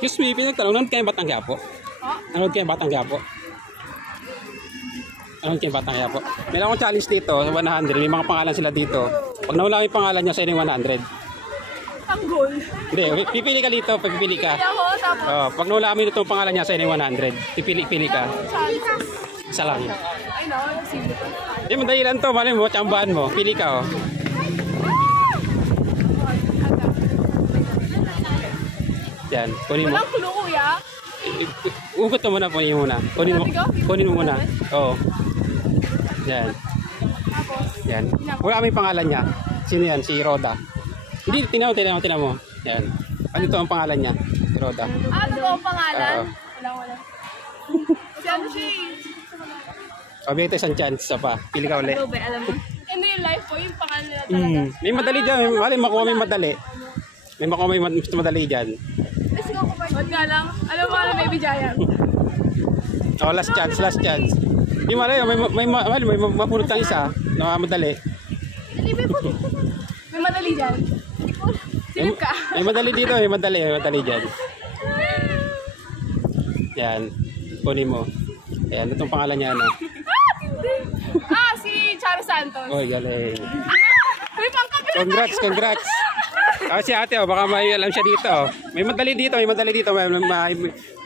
Excuse me, pinagtanong, nanood kayo Batang Quiapo? Nanood kayo Batang Quiapo? Nanood kayo Batang Quiapo? Meron akong challenge dito sa 100. May mga pangalan sila dito. Pag nawala yung pangalan niya sa yung 100. Tanggol. Hindi, pipili ka dito. Pipili ka. Pag nawala mo itong pangalan niya sa yung 100. Pipili ka. Isa lang. Ay, no. Sige ko. Hindi, madali lang to. Malay mo, tsambahan mo. Pili ka, oh. Yan, kunin mo. Walang kulo, kuya. Ugot mo muna, kunin mo muna. Kunin mo muna. Oo. Yan. Yan. Wala kami pangalan niya. Sino yan? Si Roda. Hindi, tinaw mo. Yan. Ano ito ang pangalan niya? Si Roda. Ano ba ang pangalan? Wala. Si ano siya? Objekto isang chance pa. Pili ka ulit. Alam mo. Hindi yung life po, yung pangalan nila talaga. May madali dyan. May makuha may madali. May makuha may madali dyan. Let's go, kumain. Wag nga lang. Alam mo, baby giant. Oh, last chance. Hindi malay, may mapulot kang isa na madali. May madali dyan. Silip ka. May madali dito, may madali dyan. Yan. Kunin mo. Ayan, itong pangalan niya ano? Si Charo Santos. Oy, galing. May pangkapit. Congrats. Si ate, baka may alam siya dito. May madali dito. May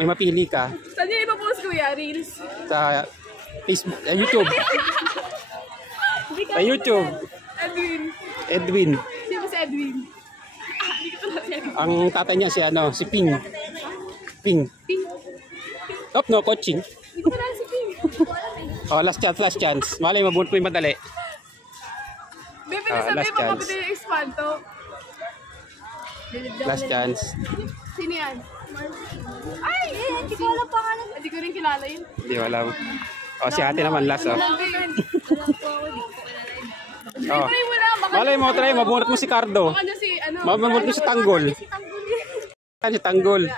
mapili ka. Saan niya ipapost, kuya? Reels? Sa Facebook, YouTube. Sa YouTube. Edwin. Sino si Edwin? Ang tatay niya si Ping. No, coaching. Hindi ko na si Ping. Oh, last chance. Malay mabunot mo yung madali. Baby, nasabi mo kapit yung Espanto. Last chance. Sino yan? Ay! Hindi ko alam pangalan. Hindi ko rin kilala yun. Hindi ko alam. Si ate naman last. Oh. Malay mo, try. Mabunot mo si Cardo. Mabunot mo si Tanggol. Si Tanggol.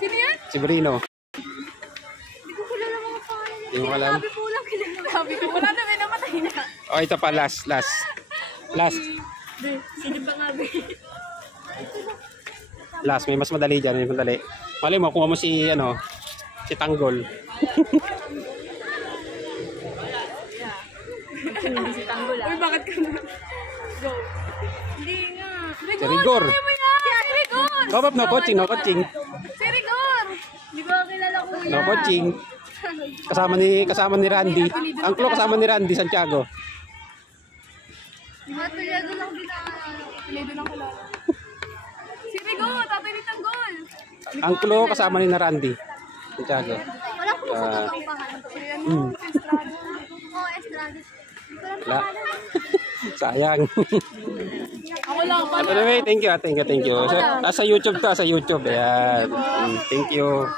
Sino yan? Si Brino. Hindi ko kilala mga pangalan. Hindi mo alam. Sabi po lang kilala. Sabi ko, wala na, may namatay na. Oh, ito pa, last. Sino pa nga, be? Last, may mas madali dyan. Malay mo, kuha mo si Tanggol. Si Tanggol, ah. Uy, bakit ka na? Go. Hindi nga. Si Rigor. Rigor! No coaching. Si Rigor! Hindi ko kilala, kuya. No coaching. Kasama ni Randy. Ang clue kasama ni Randy Santiago. Tulido lang kilala. Si Rigor, tatay ni Tanggol. Ang clue kasama ni Randy Santiago. Wala ko sa totoong pangalan. Estrada. Wala. Sayang. Ako lang pa. Anyway, thank you. Sa YouTube to, sa YouTube. Ayan. Thank you.